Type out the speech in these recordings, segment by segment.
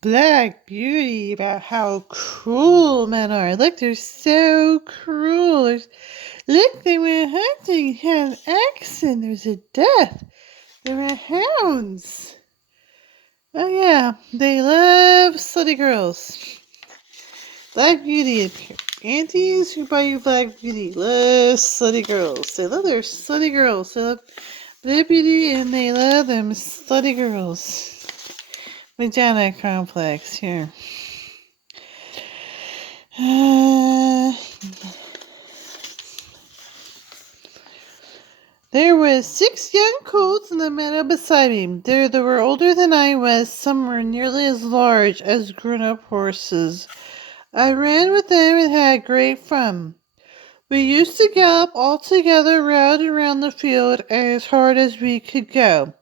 Black Beauty about how cruel men are. Look, they're so cruel. Look, they went hunting, had an axe, and there's a death. There were hounds. Oh, yeah, they love slutty girls. Black Beauty. Aunties who buy you Black Beauty love slutty girls. They love their slutty girls. They love Black Beauty and they love them slutty girls. Vagina complex here. There was 6 young colts in the meadow beside me. They were older than I was. Some were nearly as large as grown-up horses. I ran with them and had great fun. We used to gallop all together round and round the field as hard as we could go.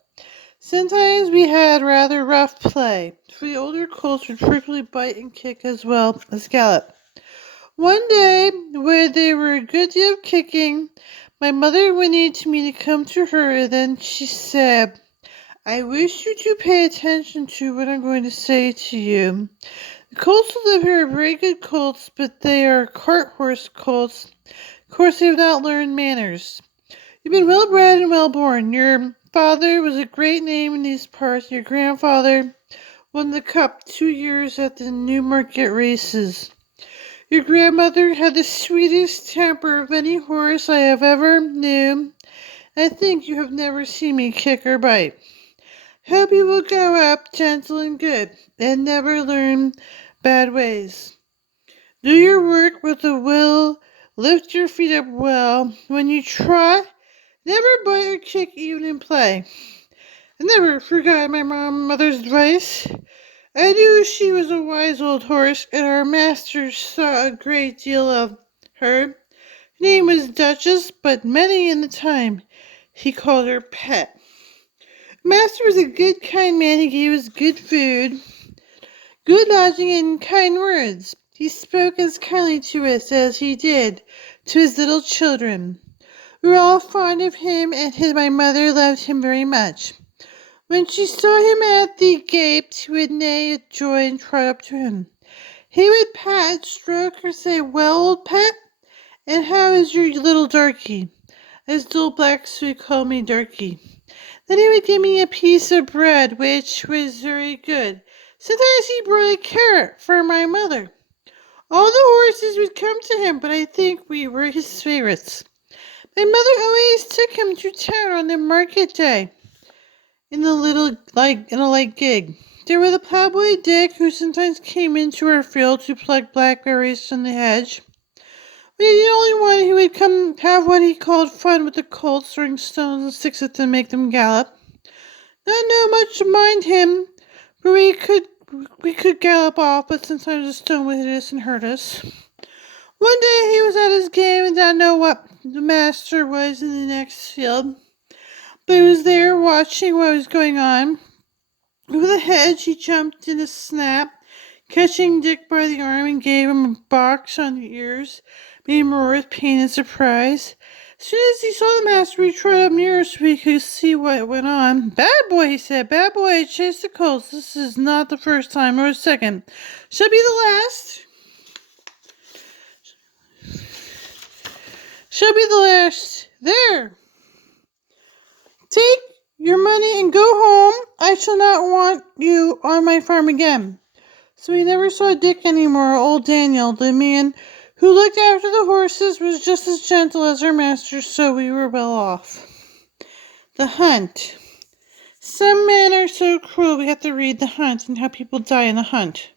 Sometimes we had rather rough play, for the older colts would frequently bite and kick as well as gallop. One day, when they were a good deal of kicking, my mother whinnied to me to come to her. Then she said, "I wish you to pay attention to what I'm going to say to you. The colts who live here are very good colts, but they are cart horse colts. Of course, they have not learned manners. You've been well bred and well born. Your father was a great name in these parts. Your grandfather won the cup 2 years at the Newmarket races. Your grandmother had the sweetest temper of any horse I have ever known. I think you have never seen me kick or bite. Hope you will grow up gentle and good, and never learn bad ways. Do your work with a will. Lift your feet up well. When you trot, never bite or kick even in play." I never forgot my mother's advice. I knew she was a wise old horse, and our master saw a great deal of her. Her name was Duchess, but many in the time he called her Pet. Master was a good, kind man. He gave us good food, good lodging, and kind words. He spoke as kindly to us as he did to his little children. We were all fond of him, and my mother loved him very much. When she saw him at the gate, she would neigh with joy and trot up to him. He would pat, stroke her, say, "Well, old Pet, and how is your little darky?" As the old black would call me Darky. Then he would give me a piece of bread, which was very good. Sometimes he brought a carrot for my mother. All the horses would come to him, but I think we were his favorites. My mother always took him to town on the market day in a light gig. There was the plowboy Dick, who sometimes came into our field to pluck blackberries from the hedge. We were the only one who would come have what he called fun with the colts, throwing stones and sticks at them to make them gallop. Not know much to mind him, for we could gallop off, but sometimes a stone would hit us and hurt us. One day he was at his game and didn't know what the master was in the next field, but he was there watching what was going on. Over the hedge he jumped in a snap, catching Dick by the arm and gave him a box on the ears, made him roar with pain and surprise. As soon as he saw the master, he trotted up nearer so he could see what went on. "Bad boy," he said, "bad boy, chase the colts. This is not the first time or the second. Shall be the last. Shall be the last. There. Take your money and go home. I shall not want you on my farm again." So we never saw Dick any more. Old Daniel, the man who looked after the horses, was just as gentle as our master, so we were well off. The Hunt. Some men are so cruel we have to read The Hunt and how people die in the hunt.